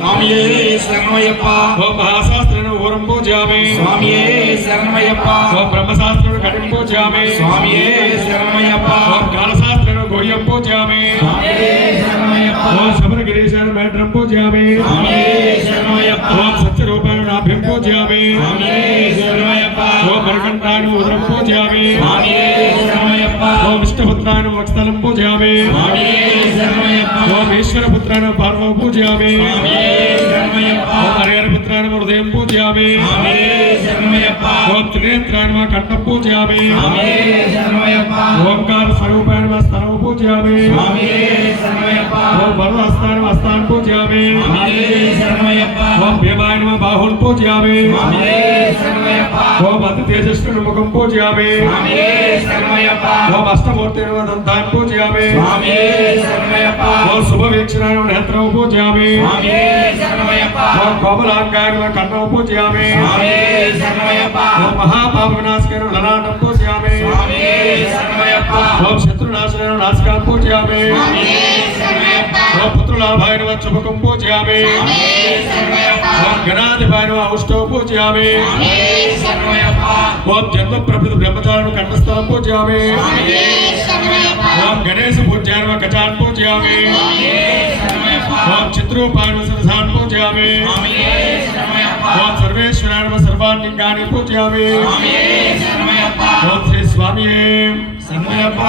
స్వామియే శరణమయ్యప్ప. ఓం మహాశాస్త్రేణ ఊరం పూజయామి. స్వామియే శరణమయ్యప్ప. ఓం బ్రహ్మశాస్త్రేణ కటిం పూజయామి. స్వామియే శరణమయ్యప్ప. ఓం కాలశాస్త్రేణ గుహ్యం పూజయామి. స్వామియే శరణమయ్యప్ప. ఓం శబరగిరీశాన మేట్రం పూజయామి. స్వామియే శరణమయ్యప్ప. ఓం సత్యరూపాణ నాభ్యం పూజయామి. స్వామియే శరణమయ్యప్ప. ఓం మణికంఠాన ఉదరం పూజయామి. స్వామియే శరణమయ్యప్ప. ఓం విష్ణుపుత్రాన వక్షస్థలం పూజయామి. స్వామియే శరణమయ్యప్ప. ఓం ఈశ్వరపుత్రాన పార్వం పూజయామి. స్వామియే శరణమయ్యప్ప. ఓం హరిహరపుత్రాన హృదయం పూజయామి. స్వామియే శరణమయ్యప్ప. ఓం త్రినేత్రాన కంఠం పూజయామి. స్వామియే శరణమయ్యప్ప. ఓంకార స్వరూపాన స్తనం పూజయామి. స్వామియే శరణమయ్యప్ప. ఓం వరదహస్తాన హస్తాన్ పూజయామి. స్వామియే శరణమయ్యప్ప. ఓం భీమాయ నమః బాహుల్ పూజయామి. స్వామియే శరణమయ్యప్ప. ఓం అతి తేజస్విని ముఖం పూజయామి. స్వామియే శరణమయ్యప్ప. ఓం అష్టమూర్తి దంతాన్ పూజయామి. స్వామియే శరణమయ్యప్ప. ఓం శుభవీక్షణాయ నేత్రం పూజయామి. స్వామియే శరణమయ్యప్ప. ఓం కోమలాంగాయ కన్నం పూజయామి. స్వామియే శరణమయ్యప్ప. ఓం మహాపాప వినాశకర లలాటం పూజయామి. స్వామియే శరణమయ్యప్ప. ఓం శత్రునాశన నాశకాన్ పూజయామి. స్వామియే శరణమయ్యప్ప. ఓం పుత్రలాభాయ నమః శుభకం పూజయామి. స్వామియే శరణమయ్యప్ప. ఓం గణాధిపాయ నమః ఔష్ఠవం పూజయామి. స్వామియే శరణమయ్యప్ప. ఓం జన్మ ప్రభుత్వ బ్రహ్మచారిణ కంఠస్థలం పూజయామి. స్వామియే శరణమయ్యప్ప. ఓం గణేశ పూజ్యాయ నమః గజాన్ పూజయామి. స్వామియే శరణమయ్యప్ప. ఓం చిత్రూపాయ నమః సరసాన్ పూజయామి. స్వామియే శరణమయ్యప్ప. ఓం సర్వేశ్వరాయ నమః సర్వాణ్లింగాని పూజయామి. స్వామియే శరణమయ్యప్ప. ఓం శ్రీ స్వామియే శరణమయ్యప్ప.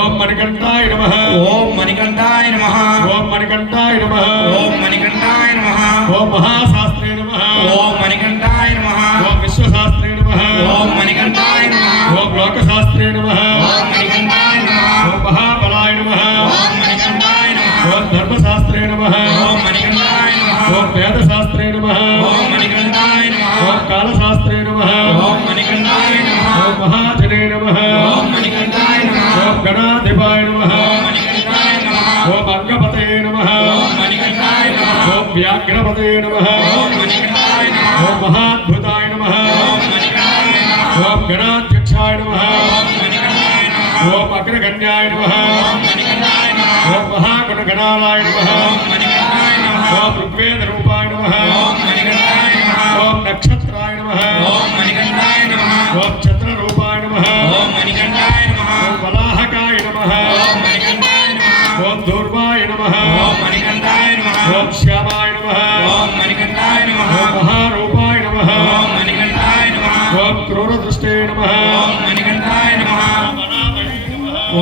ఓం మణికంఠాయ నమః. ఓం మణికంఠాయ నమః. ఓం మణికంఠాయ నమః. ఓం మణికంఠాయ నమః. ఓం మహాశాస్త్రే నమః. ఓం మణికంఠాయ నమః. ఓం విశ్వశాస్త్రే నమః. ఓం మణికంఠాయ నమః. ఓం లోకశాస్త్రే నమః. ఓం మణికంఠాయ నమః. ఓం మహాబలాయ నమః. ఓం మణికంఠాయ నమః. ఓం ధర్మశాస్త్రే నమః. ఓం మణికంఠాయ నమః. ఓం వేదశాస్త్రే నమః. ఓం మణికంఠాయ నమః. ఓం కాలశాస్త్రే నమః. ఓం మణికంఠాయ నమః. ఓం మహాజనే నమః. ఓం మణికంఠాయ నమః. ఓం గణాధిపాయ నమః. ఓం మణికంఠాయ నమః. ఓం అంగపతయే నమః. ఓం మణికంఠాయ నమః. ఓం వ్యాఘ్రపతయే నమః. ఓం మణికంఠాయ నమః. ఓం మహాద్భుతాయ నమః. ఓం మణికంఠాయ నమః. ఓం గణాధ్యక్షాయ నమః. ఓం మణికంఠాయ నమః. ఓం అగ్రగణ్యాయ నమః. ఓం మణికంఠాయ నమః. ఓం మహాగుణగణాలాయ నమః. ఓం మణికంఠాయ నమః. ఓం ఋగ్వేద రూపాయ నమః. ఓం మణికంఠాయ నమః. ఓం నక్షత్రాయ నమః. ఓం మణికంఠాయ నమః. ఓం చంద్రరూపాయ నమః. ఓం మణికంఠాయ నమః. ఓం వలాహకాయ నమః. ఓం మణికంఠాయ నమః. ఓం ధూర్వాయ నమః. ఓం మణికంఠాయ నమః. ఓం శ్యామాయ నమః. ఓం మణికంఠాయ నమః. ఓం మహారూపాయ నమః. ఓం మణికంఠాయ నమః. ఓం క్రూరదృష్టే నమః. ఓం మణికంఠాయ నమః.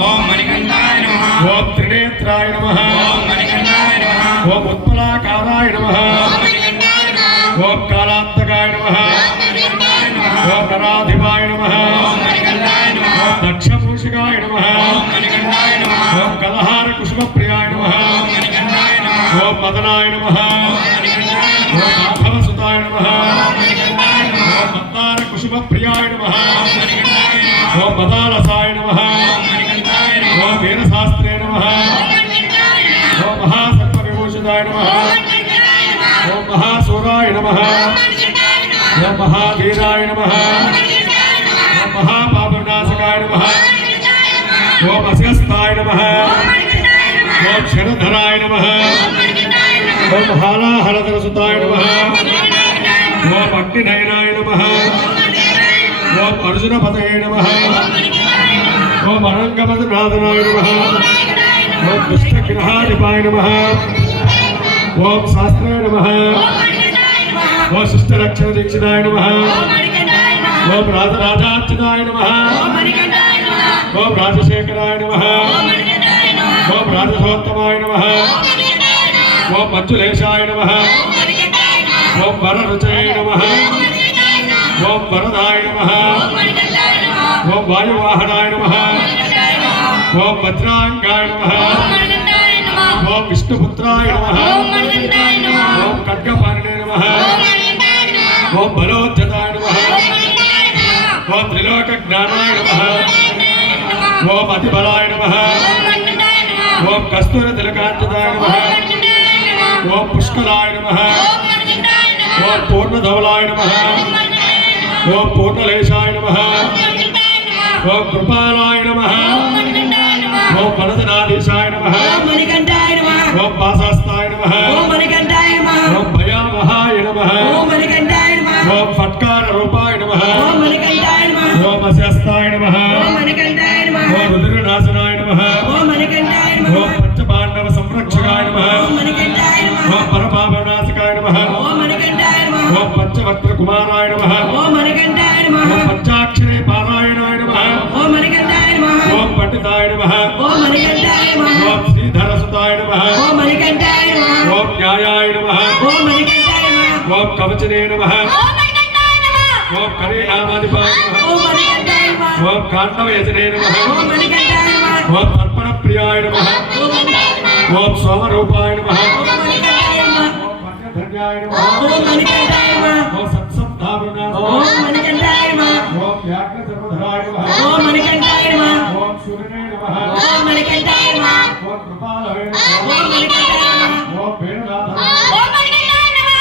ఓం మణికంఠాయ నమః. ఓం త్రినేత్రాయ నమః. ఓం మణికంఠాయ నమః. ఓం ఉత్పలాకారాయ నమః. ఓం మణికంఠాయ నమః. ఓం కాలాంతకాయ నమః. ఓం మణికంఠాయ నమః. ఓం నరాధిపాయ నమః. ఓం మణికంఠాయ నమః. ఓం దక్షమూషికాయ నమః. ఓం మణికంఠాయ నమః. ఓం కలహార కుసుమప్రియాయ నమః. ఓం మణికంఠాయ నమః. ఓం మదనాయ నమః. ఓం మణికంఠాయ నమః. ఓం మాధవసుతాయ నమః. ఓం మణికంఠాయ నమః. ఓం మత్తార కుసుమప్రియాయ నమః. ఓం మణికంఠాయ నమః. ఓం మదాలసాయ నమః. ఓం మణికంఠాయ నమః. ఓం వీరశాస్త్రే నమః. ఓం మణికంఠాయ నమః. ఓం మహాసర్పవిభూషితాయ నమః. ఓం మణికంఠాయ నమః. ఓం మహాసూరాయ నమః. ఓం మణికంఠాయ నమః. ఓం మహాధీరాయ నమః. ఓం మణికంఠాయ నమః. ఓం మహాపాపవినాశకాయ నమః. ఓం మణికంఠాయ నమః. ఓం అస్యస్థాయ నమః. ఓం మణికంఠాయ నమః. ఓం క్షణధరాయ నమః. ఓం మణికంఠాయ నమః. ఓం హాలాహలధరసుతాయ నమః. ఓం మణికంఠాయ నమః. ఓం అగ్నినయనాయ నమః. ఓం మణికంఠాయ నమః. ఓం అర్జునపతయే నమః. ఓం మణికంఠాయ నమః. ఓం అరంగమదనాథనాయ నమః. ఓం మణికంఠాయ నమః. ఓం కృష్ణగ్రహాధిపాయ నమః. ఓం శాస్త్రాయ నమః. ఓం మణికంఠాయ నమః. ఓం శిష్టరక్షణ దీక్షితాయ నమః. ఓం మణికంఠాయ నమః. ఓం రాజరాజార్చితాయ నమః. ఓం మణికంఠాయ నమః. ఓం రాజశేఖరాయ నమః. ఓం మణికంఠాయ నమః. ఓం రాజసోత్తమాయ నమః. ఓం మణికంఠాయ నమః. ఓం మంజులేశాయ నమః. ఓం మణికంఠాయ నమః. ఓం వరరుచయే నమః. ఓం మణికంఠాయ నమః. ఓం వరదాయ నమః. ఓం మణికంఠాయ నమః. ఓం వాయువాహనాయ నమః. ఓం మణికంఠాయ నమః. ఓం వజ్రాంగాయ నమః. ఓం మణికంఠాయ నమః. ఓం విష్ణుపుత్రాయ నమః. ఓం మణికంఠాయ నమః. ఓం ఖడ్గపాణినే నమః. ఓం మణికంఠాయ నమః. ఓం బలోద్ధతాయ నమః. ఓం మణికంఠాయ నమః. ఓం త్రిలోకజ్ఞానాయ నమః. ఓం మణికంఠాయ నమః. ఓం అతిబలాయ నమః. ఓం మణికంఠాయ నమః. ఓం కస్తూర తిలకాంతదాయ ఓం నమః. మణికంఠాయ నమః. ఓం పుష్కలాయ నమః. ఓం మణికంఠాయ నమః. ఓం పూర్ణధవలాయ నమః. ఓం మణికంఠాయ నమః. ఓం పూర్ణలేశాయ నమః. ఓం మణికంఠాయ నమః. ఓం కృపాలాయ నమః. ఓం మణికంఠాయ నమః. ఓం వరదనాధీశాయ నమః. ఓం మణికంఠాయ నమః. ఓం పాశాస్తాయ నమః. ఓం మణికంఠాయ నమః. ఓం కుమారాయ నమః ఓం మణికంఠాయ నమః ఓం పంచాక్షరే పారాయణాయ నమః ఓం మణికంఠాయ నమః ఓం పండితాయ నమః ఓం మణికంఠాయ నమః ఓం శ్రీధరసుతాయ నమః ఓం మణికంఠాయ నమః ఓం న్యాయాయ నమః ఓం మణికంఠాయ నమః ఓం కవచనే నమః ఓం మణికంఠాయ నమః ఓం కరేణామాధిపాయ నమః ఓం మణికంఠాయ నమః ఓం కాండవయజనే నమః ఓం మణికంఠాయ నమః ఓం అర్పణ ప్రియాయ నమః ఓం మణికంఠాయ నమః ఓం సోమరూపాయ నమః ఓం మణికంఠాయ నమః ఓం పంచధన్యాయ నమః ఓం మణికంఠాయ నమః ఓం సత్సప్తావినాశ ఓం మణికంఠాయ నమః ఓం యాజ్ఞ సర్వధరాయ నమః ఓం మణికంఠాయ నమః ఓం సూర్యనే నమః ఓం మణికంఠాయ నమః ఓం కృపాలవే నమః ఓం మణికంఠాయ నమః ఓం వేణునాథాయ ఓం మణికంఠాయ నమః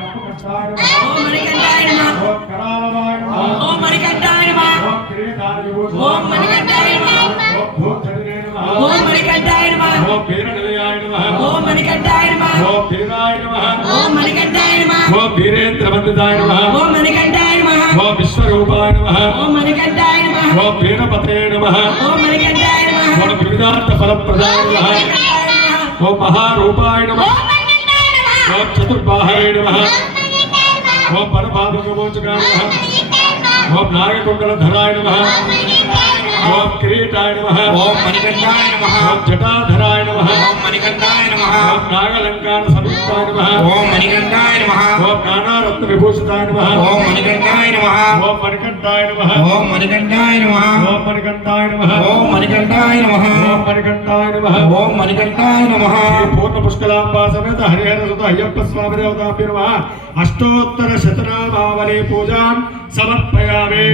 కపకంఠాయ నమః ఓం మణికంఠాయ నమః ఓం కరాలవాయ నమః ఓం మణికంఠాయ నమః ఓం కిరీటాయ ఓం మణికంఠాయ నమః ఓం భూతజనే నమః ఓం మణికంఠాయ నమః ఓం వీరనిలయాయ నమః ఓం మణికంఠాయ నమః ఓం వీరాయ నమః ఓం మణికంఠాయ నమః ఓం వీరేంద్రవందితాయ నమః ఓం మణికంఠాయ నమః ఓం విశ్వరూపాయ నమః ఓం మణికంఠాయ నమః ఓం వీరపతే నమః ఓం మణికంఠాయ నమః ఓం వివిధార్థ ఫలప్రదాయ నమః మణికంఠాయ నమః ఓం మహారూపాయ నమః ఓం మణికంఠాయ నమః ఓం చతుర్బాహాయ నమః ఓం పరపాదకమోచకాయ నమః ఓం నాగకుండలధరాయ నమః ఓం కిరీటాయ నమః ఓం మణికంఠాయ నమః ఓం జటాధరాయ నమః ఓం మణికంఠాయ నమః ఓం నాగలంకార సంయుక్తాయ నమః ఓం మణికంఠాయ నమః ఓం నానారత్న విభూషితాయ నమః ఓం మణికంఠాయ నమః ఓం మణికంఠాయ నమః ఓం మణికంఠాయ నమః ఓం మణికంఠాయ నమః ఓం మణికంఠాయ నమః ఓం మణికంఠాయ నమః ఓం మణికంఠాయ నమః శ్రీ పూర్ణ పుష్కలాంబా సమేత హరిహర సుత అయ్యప్ప స్వామి దేవతాభ్యో నమః అష్టోత్తర శతనామావళి పూజాం సమర్పయామి